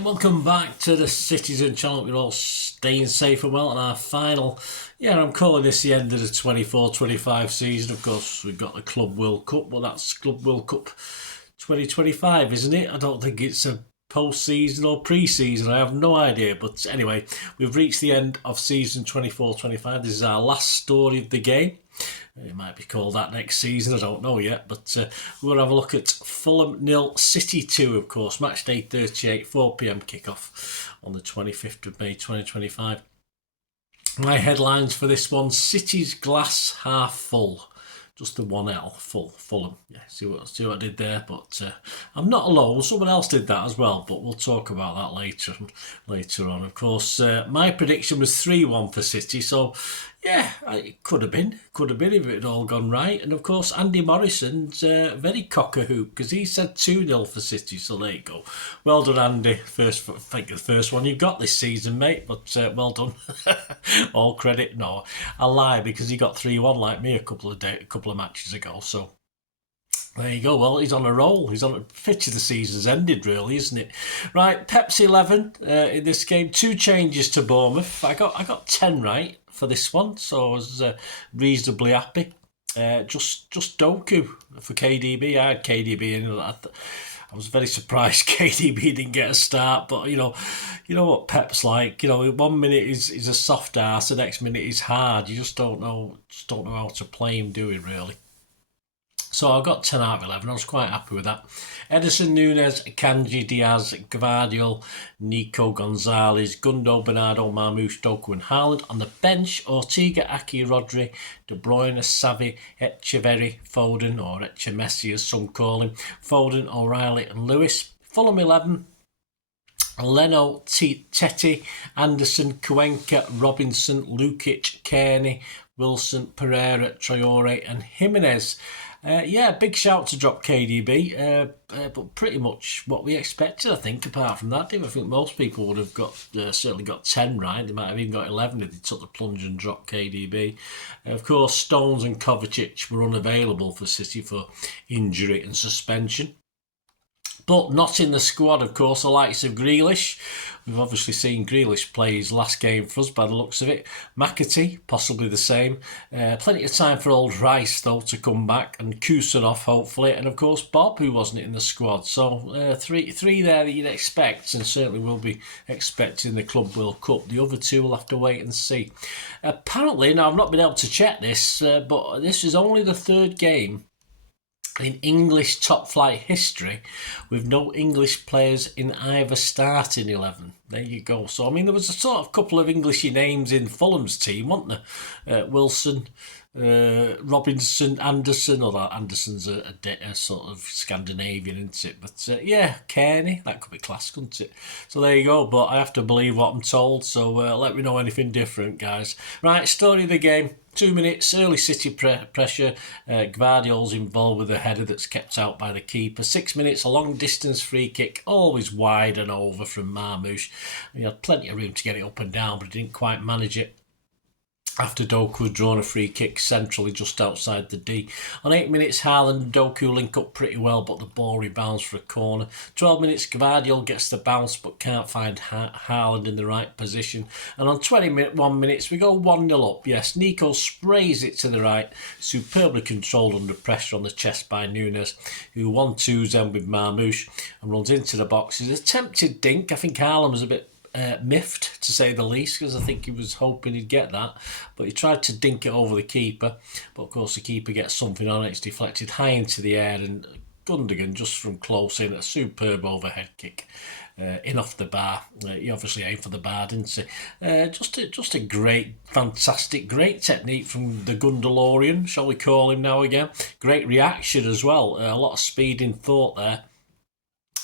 and welcome back to the Citizen channel. We're all staying safe and well, and our final, I'm calling this the end of the 24-25 season. Of course, we've got the Club World Cup, but that's Club World Cup 2025, isn't it? I don't think it's a post-season or pre-season, I have no idea. But anyway, we've reached the end of season 24-25. This is our last story of the game. It might be called that next season, I don't know yet, but we're going to have a look at Fulham 0, City 2, of course, match day 38, 4pm kickoff on the 25th of May 2025. My headlines for this one: City's glass half full. Just the 1L, Fulham. Yeah, see what I did there, but I'm not alone. Someone else did that as well, but we'll talk about that later on. Of course, my prediction was 3-1 for City, so yeah, it could have been if it had all gone right. And of course, Andy Morrison's very cock-a-hoop, because he said 2-0 for City, so there you go. Well done, Andy. I think the first one you've got this season, mate, but well done. All credit. No, I lie, because he got 3-1 like me a couple of matches ago, so there you go. Well, he's on a roll. He's on a pitch of the season's ended, really, isn't it? Right, Pepsi 11 in this game. 2 changes to Bournemouth. I got 10 right for this one, so I was reasonably happy. Just Doku for KDB. I had KDB in. I was very surprised KDB didn't get a start, but you know what Pep's like. 1 minute is a soft ass, the next minute is hard. You just don't know how to play him, do we, really? So I got 10 out of 11. I was quite happy with that. Edison, Nunes, Kanji, Diaz, Gvardiol, Nico, Gonzalez, Gundo, Bernardo, Marmoush, Doku and Haaland. On the bench, Ortega, Aki, Rodri, De Bruyne, Savi, Echeverry, Foden, or Echemessi as some call him, Foden, O'Reilly and Lewis. Fulham 11. Leno, Teti, Anderson, Cuenca, Robinson, Lukic, Kearney, Wilson, Pereira, Traore and Jimenez. Big shout to drop KDB, but pretty much what we expected, I think, apart from that. I think most people would have certainly got 10 right. They might have even got 11 if they took the plunge and dropped KDB. Of course, Stones and Kovacic were unavailable for City for injury and suspension. But not in the squad, of course, the likes of Grealish. We've obviously seen Grealish play his last game for us by the looks of it. McAtee, possibly the same. Plenty of time for old Rice, though, to come back. And Kusanov, hopefully. And, of course, Bob, who wasn't in the squad. So, three there that you'd expect, and certainly will be expecting the Club World Cup. The other two will have to wait and see. Apparently, now I've not been able to check this, but this is only the third game in English top-flight history with no English players in either starting 11. There you go. So, I mean, there was a sort of couple of Englishy names in Fulham's team, wasn't there? Wilson, Robinson, Anderson, although Anderson's a sort of Scandinavian, isn't it? But Kearney, that could be class, couldn't it? So there you go, but I have to believe what I'm told, so let me know anything different, guys. Right, story of the game. 2 minutes, early City pressure. Gvardiol's involved with a header that's kept out by the keeper. 6 minutes, a long distance free kick, always wide and over from Marmoush. He had plenty of room to get it up and down, but he didn't quite manage it. After Doku had drawn a free kick centrally just outside the D. On 8 minutes, Haaland and Doku link up pretty well, but the ball rebounds for a corner. 12 minutes, Gvardiol gets the bounce but can't find Haaland in the right position. And on 21 minutes, we go 1-0 up. Yes, Nico sprays it to the right, superbly controlled under pressure on the chest by Nunes, who 1-2s then with Marmoush and runs into the box. His attempted dink, I think Haaland was a bit miffed, to say the least, because I think he was hoping he'd get that, but he tried to dink it over the keeper, but of course the keeper gets something on it. It's deflected high into the air, and Gundogan, just from close in, a superb overhead kick in off the bar. He obviously aimed for the bar, didn't he? Just a great, fantastic, great technique from the Gundalorian, shall we call him now again. Great reaction as well, a lot of speed in thought there.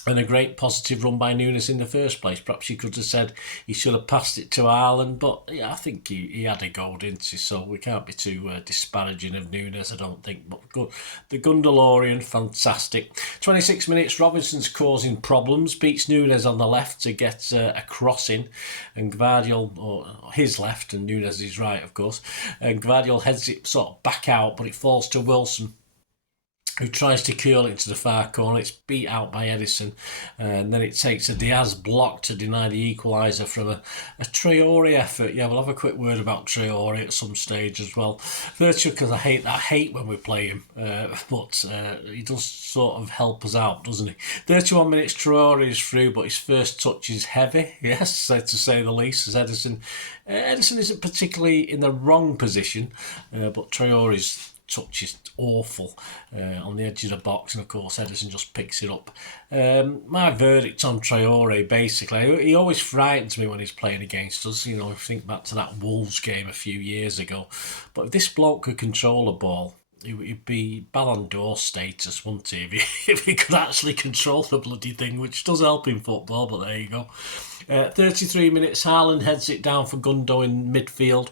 And a great positive run by Nunes in the first place. Perhaps you could have said he should have passed it to Haaland, but yeah, I think he had a goal, didn't he? So we can't be too disparaging of Nunes, I don't think. But good. The Gundalorian, fantastic. 26 minutes, Robinson's causing problems. Beats Nunes on the left to get a cross in. And Gvardiol, or his left, and Nunes is right, of course. And Gvardiol heads it sort of back out, but it falls to Wilson. who tries to curl it into the far corner. It's beat out by Edison, and then it takes a Diaz block to deny the equaliser from a Traore effort. Yeah, we'll have a quick word about Traore at some stage as well. Virtually, because I hate when we play him, but he does sort of help us out, doesn't he? 31 minutes, Traore is through, but his first touch is heavy, yes, to say the least, as Edison. Edison isn't particularly in the wrong position, but Traore's touch is awful on the edge of the box, and of course Edison just picks it up. My verdict on Traore, basically, he always frightens me when he's playing against us. You know, think back to that Wolves game a few years ago. But if this bloke could control a ball, he'd be Ballon d'Or status, wouldn't he? If he could actually control the bloody thing, which does help in football, but there you go. 33 minutes, Haaland heads it down for Gundo in midfield.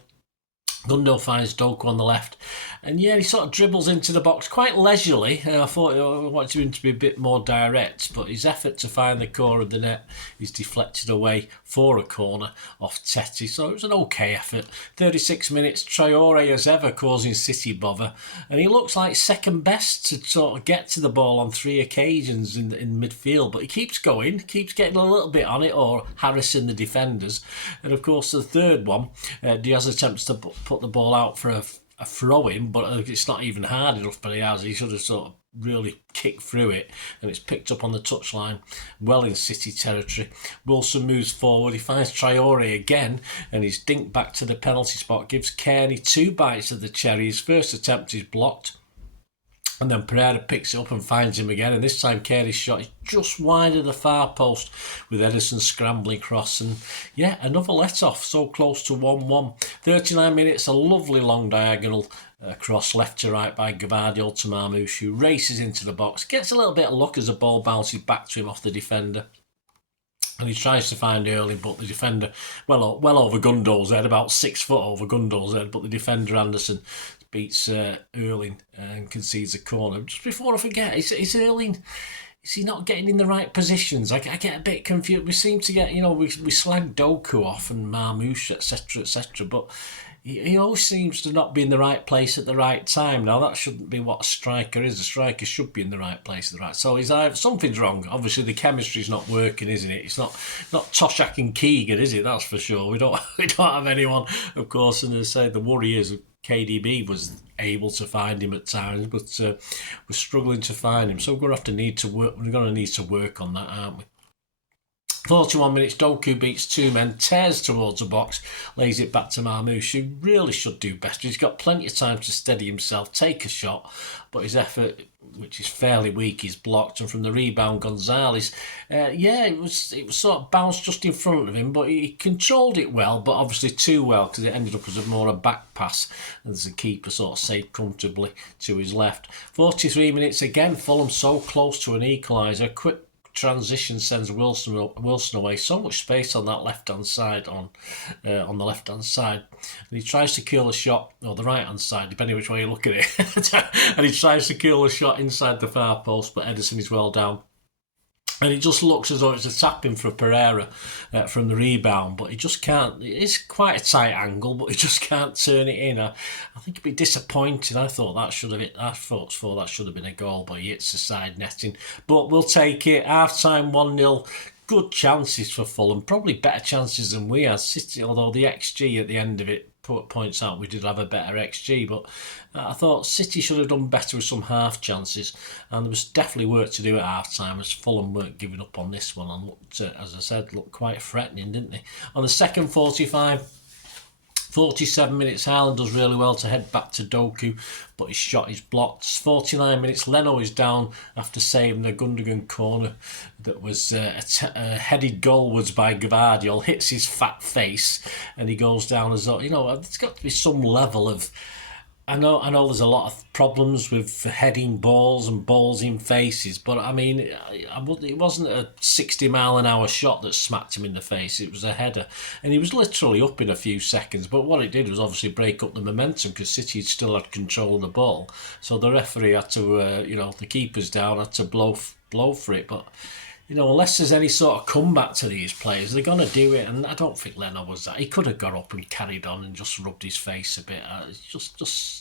Gundo finds Doku on the left, and yeah, he sort of dribbles into the box quite leisurely. I thought I wanted him to be a bit more direct, but his effort to find the core of the net is deflected away for a corner off Teti, so it was an okay effort. 36 minutes, Traore as ever causing City bother, and he looks like second best to sort of get to the ball on 3 occasions in midfield, but he keeps going, keeps getting a little bit on it or harassing the defenders. And of course the third one, Diaz attempts to put the ball out for a throw-in, but it's not even hard enough, but he should have sort of really kicked through it, and it's picked up on the touchline, well in City territory. Wilson moves forward, he finds Traore again, and he's dinked back to the penalty spot, gives Kearney 2 bites of the cherry. His first attempt is blocked, and then Pereira picks it up and finds him again, and this time Kearney's shot is just wide of the far post with Edison scrambling across, and yeah, another let-off, so close to 1-1. 39 minutes, a lovely long diagonal across left to right by Gvardiol to Marmouche, who races into the box, gets a little bit of luck as the ball bounces back to him off the defender. And he tries to find Erling, but the defender, well over Gundol's head, about 6 foot over Gundol's head, but the defender Anderson beats Erling and concedes a corner. Just before I forget, is Erling, is he not getting in the right positions? I get a bit confused. We seem to get, we slag Doku off and Marmouche, etc., but he always seems to not be in the right place at the right time. Now, that shouldn't be what a striker is. A striker should be in the right place at the right. So something's wrong. Obviously, the chemistry's not working, isn't it? It's not Toshak and Keegan, is it? That's for sure. We don't have anyone, of course. And as I say, the worry is KDB was able to find him at times, but we're struggling to find him. So we're going to need to work on that, aren't we? 41 minutes, Doku beats 2 men, tears towards the box, lays it back to Marmouche, who really should do better. He's got plenty of time to steady himself, take a shot, but his effort, which is fairly weak, is blocked. And from the rebound, Gonzalez, it was sort of bounced just in front of him, but he controlled it well, but obviously too well, because it ended up as more a back pass, as the keeper sort of saved comfortably to his left. 43 minutes again, Fulham so close to an equaliser. Quick transition sends Wilson away. So much space on that left-hand side, on the left-hand side. And he tries to kill a shot, or the right-hand side, depending which way you look at it. And he tries to kill a shot inside the far post, but Edison is well down. And it just looks as though it's a tap-in for Pereira from the rebound, but he just can't. It is quite a tight angle, but he just can't turn it in. I think it'd be disappointing. I thought that should have been a goal, but he hits the side netting. But we'll take it. Half-time 1-0. Good chances for Fulham. Probably better chances than we had. City, although the XG at the end of it points out we did have a better XG, but I thought City should have done better with some half chances, and there was definitely work to do at half time, as Fulham weren't giving up on this one and looked, as I said, looked quite threatening, didn't they? On the second 47 minutes, Haaland does really well to head back to Doku, but his shot is blocked. 49 minutes, Leno is down after saving the Gundogan corner that was headed goalwards by Gvardiol, hits his fat face, and he goes down as though, there's got to be some level of... I know there's a lot of problems with heading balls and balls in faces, but I mean, it wasn't a 60-mile-an-hour shot that smacked him in the face. It was a header, and he was literally up in a few seconds, but what it did was obviously break up the momentum, because City still had control of the ball. So the referee had to, the keeper's down, had to blow for it, but... unless there's any sort of comeback to these players, they're going to do it, and I don't think Leno was that. He could have got up and carried on and just rubbed his face a bit. It's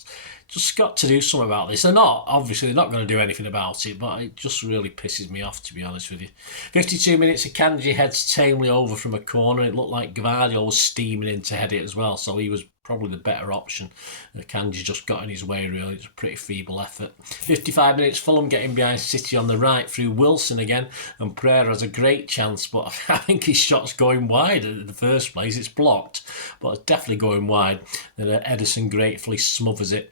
just got to do something about this. They're not going to do anything about it, but it just really pisses me off, to be honest with you. 52 minutes, Akanji heads tamely over from a corner. It looked like Gvardiol was steaming in to head it as well, so he was probably the better option. Akanji just got in his way, really. It's a pretty feeble effort. 55 minutes, Fulham getting behind City on the right through Wilson again, and Pereira has a great chance, but I think his shot's going wide in the first place. It's blocked, but it's definitely going wide. Then Ederson gratefully smothers it.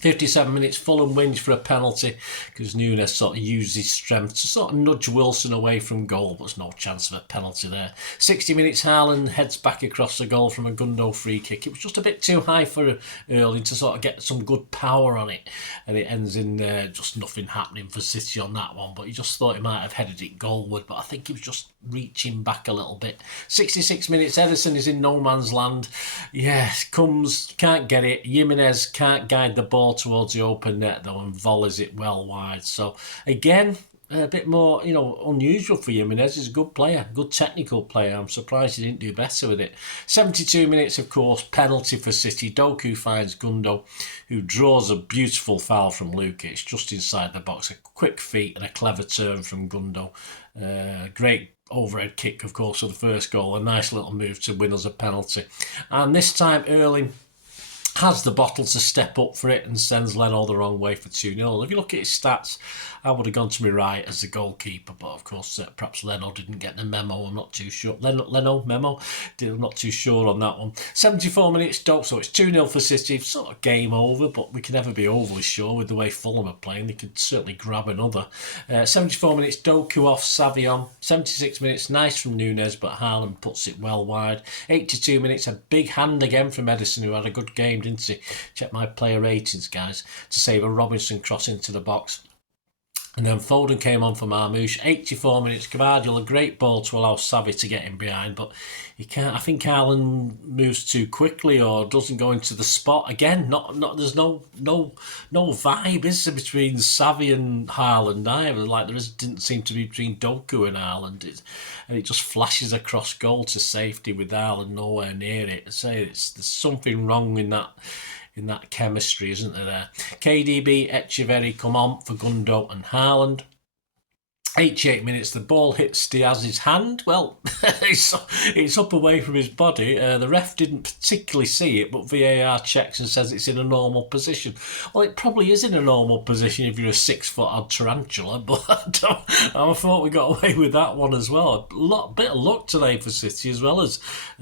57 minutes, Fulham wins for a penalty because Nunes sort of used his strength to sort of nudge Wilson away from goal, but there's no chance of a penalty there. 60 minutes, Haaland heads back across the goal from a Gundo free kick. It was just a bit too high for Erling to sort of get some good power on it, and it ends in just nothing happening for City on that one, but he just thought he might have headed it goalward, but I think he was just reaching back a little bit. 66 minutes, Ederson is in no man's land. Yes, comes, can't get it. Jimenez can't guide the ball towards the open net though and volleys it well wide. So again, a bit more, unusual for Jimenez. He's a good player, good technical player. I'm surprised he didn't do better with it. 72 minutes, of course, penalty for City. Doku finds Gundo, who draws a beautiful foul from Lukic just inside the box. A quick feet and a clever turn from Gundo. Great overhead kick, of course, for the first goal. A nice little move to win us a penalty. And this time, Erling has the bottle to step up for it and sends Leno the wrong way for 2-0. If you look at his stats, I would have gone to my right as the goalkeeper, but of course perhaps Leno didn't get the memo. I'm not too sure. Leno memo? I'm not too sure on that one. 74 minutes, Dope, so it's 2-0 for City. Sort of game over, but we can never be overly sure with the way Fulham are playing. They could certainly grab another. 74 minutes, Doku off Savion. 76 minutes, nice from Nunes, but Haaland puts it well wide. 82 minutes, a big hand again from Ederson, who had a good game, didn't he? Check my player ratings, guys, to save a Robinson cross into the box. And then Foden came on for Marmoush. 84 minutes, Gvardiol, a great ball to allow Savi to get in behind, but he can't. I think Haaland moves too quickly or doesn't go into the spot again. There's no vibe, is there, between Savi and Haaland either? Like didn't seem to be between Doku and Haaland. And it just flashes across goal to safety with Haaland nowhere near it. I say there's something wrong in that chemistry, isn't there? KDB, Echeverri come on for Gundo and Haaland. 88 minutes, the ball hits Diaz's hand. Well, it's up away from his body. The ref didn't particularly see it, but VAR checks and says it's in a normal position. Well, it probably is in a normal position if you're a 6-foot-odd tarantula, but I thought we got away with that one as well. A bit of luck today for City, as well as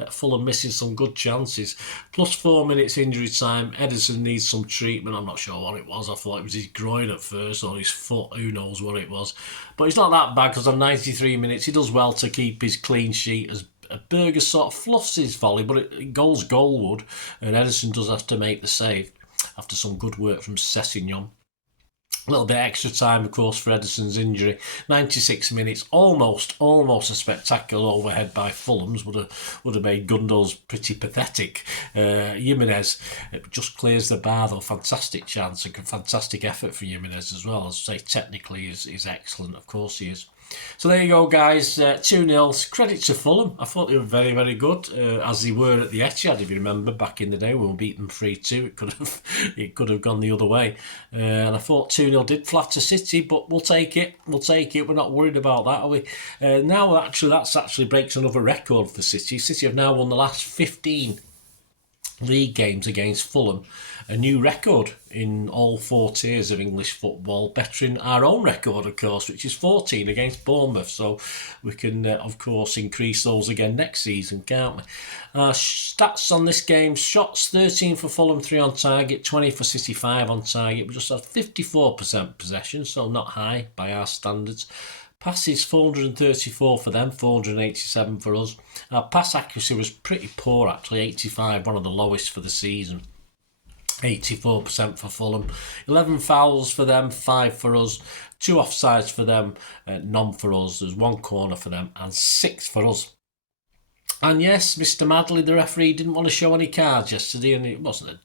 Fulham missing some good chances. Plus 4 minutes injury time. Ederson needs some treatment. I'm not sure what it was. I thought it was his groin at first, or his foot. Who knows what it was. But he's not that bad, because on 93 minutes he does well to keep his clean sheet as Berger sort of fluffs his volley, but it goes goalward, and Ederson does have to make the save after some good work from Sessegnon. A little bit extra time, of course, for Ederson's injury. 96 minutes, almost a spectacular overhead by Fulham's would have made Gundo's pretty pathetic. Jimenez just clears the bar though. Fantastic chance, a fantastic effort for Jimenez as well. As I say, technically is excellent. Of course he is. So there you go, guys. 2-0. Credit to Fulham. I thought they were very, very good, as they were at the Etihad. If you remember back in the day when we beat them 3-2, it could have gone the other way. And I thought 2-0 did flatter City, but we'll take it. We're not worried about that, are we? Now, actually, that's breaks another record for City. City have now won the last 15 league games against Fulham, a new record in all 4 tiers of English football, bettering our own record, of course, which is 14 against Bournemouth. So we can, of course, increase those again next season, can't we? Stats on this game: shots 13 for Fulham, 3 on target, 20 for City, 5 on target. We just had 54% possession, so not high by our standards. Passes 434 for them, 487 for us. Our pass accuracy was pretty poor, actually, 85, one of the lowest for the season. 84% for Fulham. 11 fouls for them, 5 for us. 2 offsides for them, none for us. There's 1 corner for them and 6 for us. And yes, Mr. Madley, the referee, didn't want to show any cards yesterday, and it wasn't a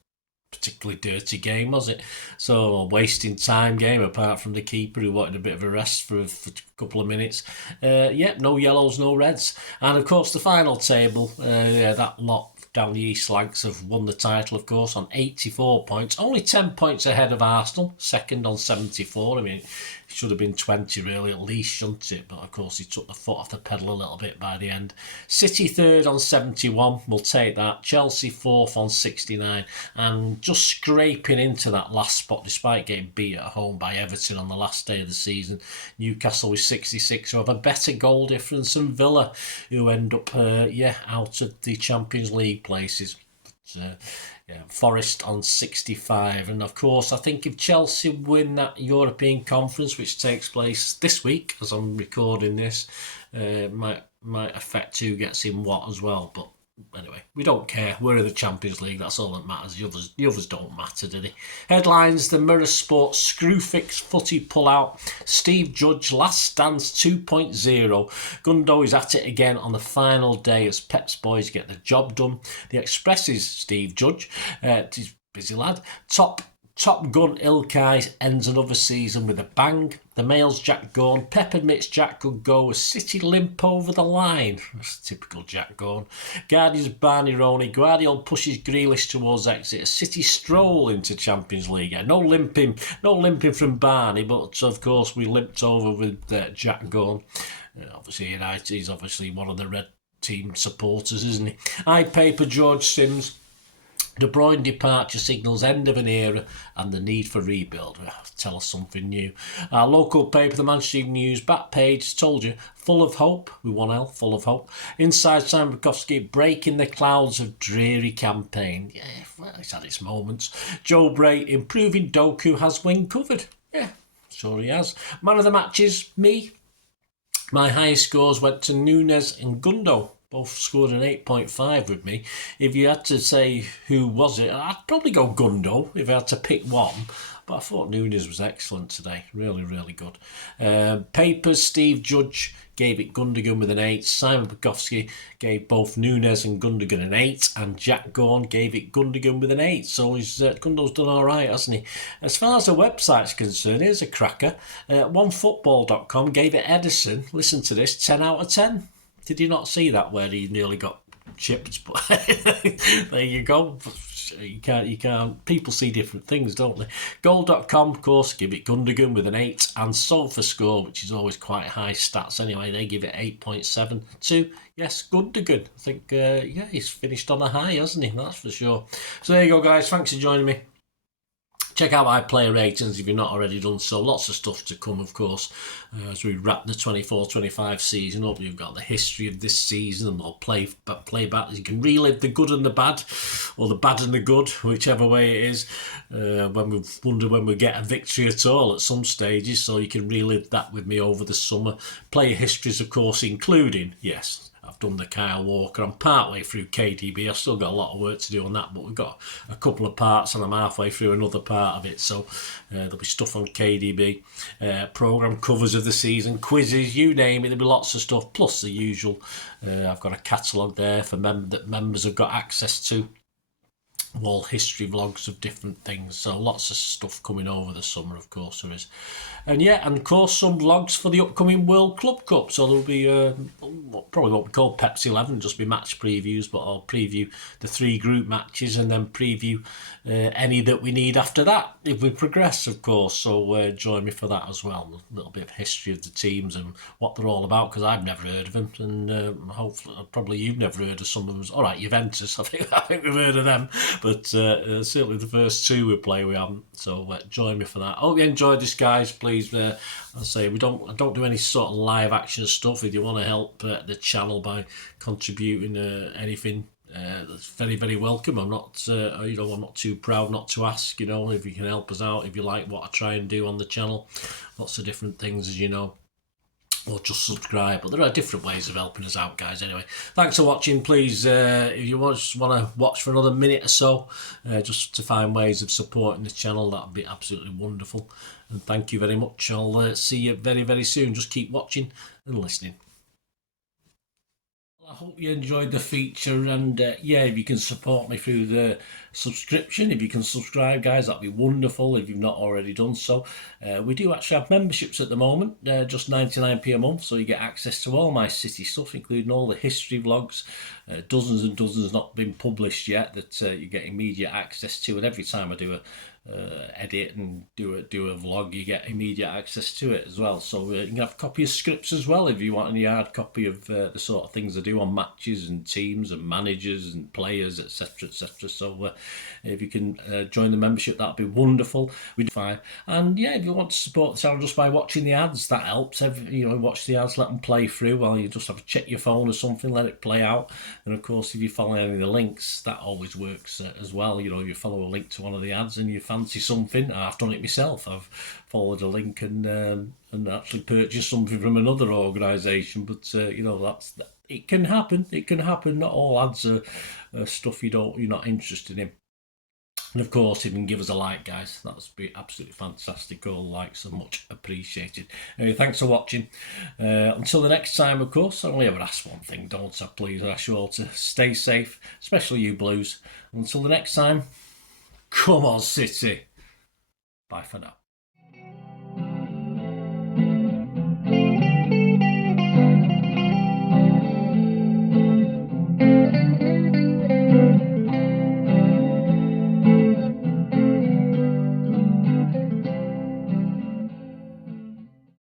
particularly dirty game, was it? So a wasting time game, apart from the keeper who wanted a bit of a rest for a couple of minutes. No yellows, no reds. And of course the final table, that lot down the East Lancs have won the title, of course, on 84 points. Only 10 points ahead of Arsenal, second on 74. I mean, it should have been 20 really, at least, shouldn't it? But of course, he took the foot off the pedal a little bit by the end. City third on 71, we'll take that. Chelsea fourth on 69, and just scraping into that last spot despite getting beat at home by Everton on the last day of the season. Newcastle with 66, who have a better goal difference than Villa, who end up out of the Champions League places. Forest on 65, and of course I think if Chelsea win that European Conference, which takes place this week as I'm recording this, might affect who gets in what as well, but anyway, we don't care. We're in the Champions League. That's all that matters. The others don't matter, do they? Headlines: the Mirror Sports Screwfix footy pull-out. Steve Judge Last Dance 2.0. Gundo is at it again on the final day as Pep's boys get the job done. The Express's Steve Judge, he's a busy lad. Top Gun Ilkay ends another season with a bang. The Mail's Jack Gorn. Pep admits Jack could go a City limp over the line. That's typical Jack Gorn. Guardian's Barney Roney. Guardiola pushes Grealish towards exit. A City stroll into Champions League. No limping from Barney, but of course we limped over with Jack Gorn. Obviously United, he's obviously one of the red team supporters, isn't he? iPaper George Sims. De Bruyne departure signals end of an era and the need for rebuild. Tell us something new. Our local paper, the Manchester Evening News, back page, told you, full of hope, with one L, full of hope. Inside Simon Bukowski, breaking the clouds of dreary campaign. Yeah, well, it's had its moments. Joe Bray, improving Doku, has win covered. Yeah, sure he has. Man of the matches, me. My highest scores went to Nunes and Gundo. Both scored an 8.5 with me. If you had to say who was it, I'd probably go Gundo if I had to pick one. But I thought Nunes was excellent today. Really, really good. Papers, Steve Judge gave it Gundogan with an 8. Simon Bukowski gave both Nunes and Gundogan an 8. And Jack Gorn gave it Gundogan with an 8. So Gundo's done all right, hasn't he? As far as the website's concerned, here's a cracker. OneFootball.com gave it Edison, listen to this, 10 out of 10. Did you not see that where he nearly got chipped? But there you go. You can't. People see different things, don't they? Goal.com, of course, give it Gundogan with an 8, and Sofascore, which is always quite high stats anyway, they give it 8.7 to, yes, Gundogan. I think, he's finished on a high, hasn't he? That's for sure. So there you go, guys. Thanks for joining me. Check out my player ratings if you've not already done so. Lots of stuff to come, of course, as we wrap the 24-25 season up. You've got the history of this season, and we'll play back. You can relive the good and the bad, or the bad and the good, whichever way it is, when we wonder when we get a victory at all at some stages. So you can relive that with me over the summer. Player histories, of course, including, yes, I've done the Kyle Walker. I'm partway through KDB. I've still got a lot of work to do on that, but we've got a couple of parts and I'm halfway through another part of it. So there'll be stuff on KDB, programme covers of the season, quizzes, you name it. There'll be lots of stuff, plus the usual. I've got a catalogue there for that members have got access to. All history vlogs of different things, so lots of stuff coming over the summer, of course there is. And of course some vlogs for the upcoming World Club Cup, so there'll be probably what we call Pepsi 11, just be match previews, but I'll preview the 3 group matches and then preview any that we need after that if we progress, of course. So join me for that as well, a little bit of history of the teams and what they're all about, because I've never heard of them, and hopefully probably you've never heard of some of them. All right, Juventus, I think we've heard of them, but certainly the first 2 we play we haven't. So join me for that. Hope you enjoyed this, guys. Please, I say I don't do any sort of live action stuff. If you want to help the channel by contributing anything, that's very, very welcome. I'm not I'm not too proud not to ask. If you can help us out, if you like what I try and do on the channel, lots of different things, as you know. Or just subscribe, but there are different ways of helping us out, guys. Anyway, thanks for watching. Please, if you just want to watch for another minute or so, just to find ways of supporting the channel, that would be absolutely wonderful. And thank you very much. I'll see you very, very soon. Just keep watching and listening. I hope you enjoyed the feature, and yeah, if you can support me through the subscription, if you can subscribe, guys, that'd be wonderful if you've not already done so. We do actually have memberships at the moment, just 99p a month, so you get access to all my City stuff, including all the history vlogs, dozens and dozens not been published yet that you get immediate access to, and every time I do a edit and do a vlog, you get immediate access to it as well. So you can have a copy of scripts as well if you want any hard copy of the sort of things I do on matches and teams and managers and players, etc, etc. So if you can join the membership, that'd be wonderful. We do fine. And yeah, if you want to support the channel just by watching the ads, that helps. Watch the ads, let them play through while you just have to check your phone or something, let it play out. And of course, if you follow any of the links, that always works as well. If you follow a link to one of the ads and you fancy something, I've done it myself. I've followed a link and actually purchased something from another organisation. But it can happen. It can happen. Not all ads are stuff you're not interested in. And of course, if you can give us a like, guys, that would be absolutely fantastic. All likes are much appreciated. Anyway, thanks for watching. Until the next time, of course, I only ever ask one thing, don't I? Please, I ask you all to stay safe, especially you Blues. Until the next time, come on, City. Bye for now.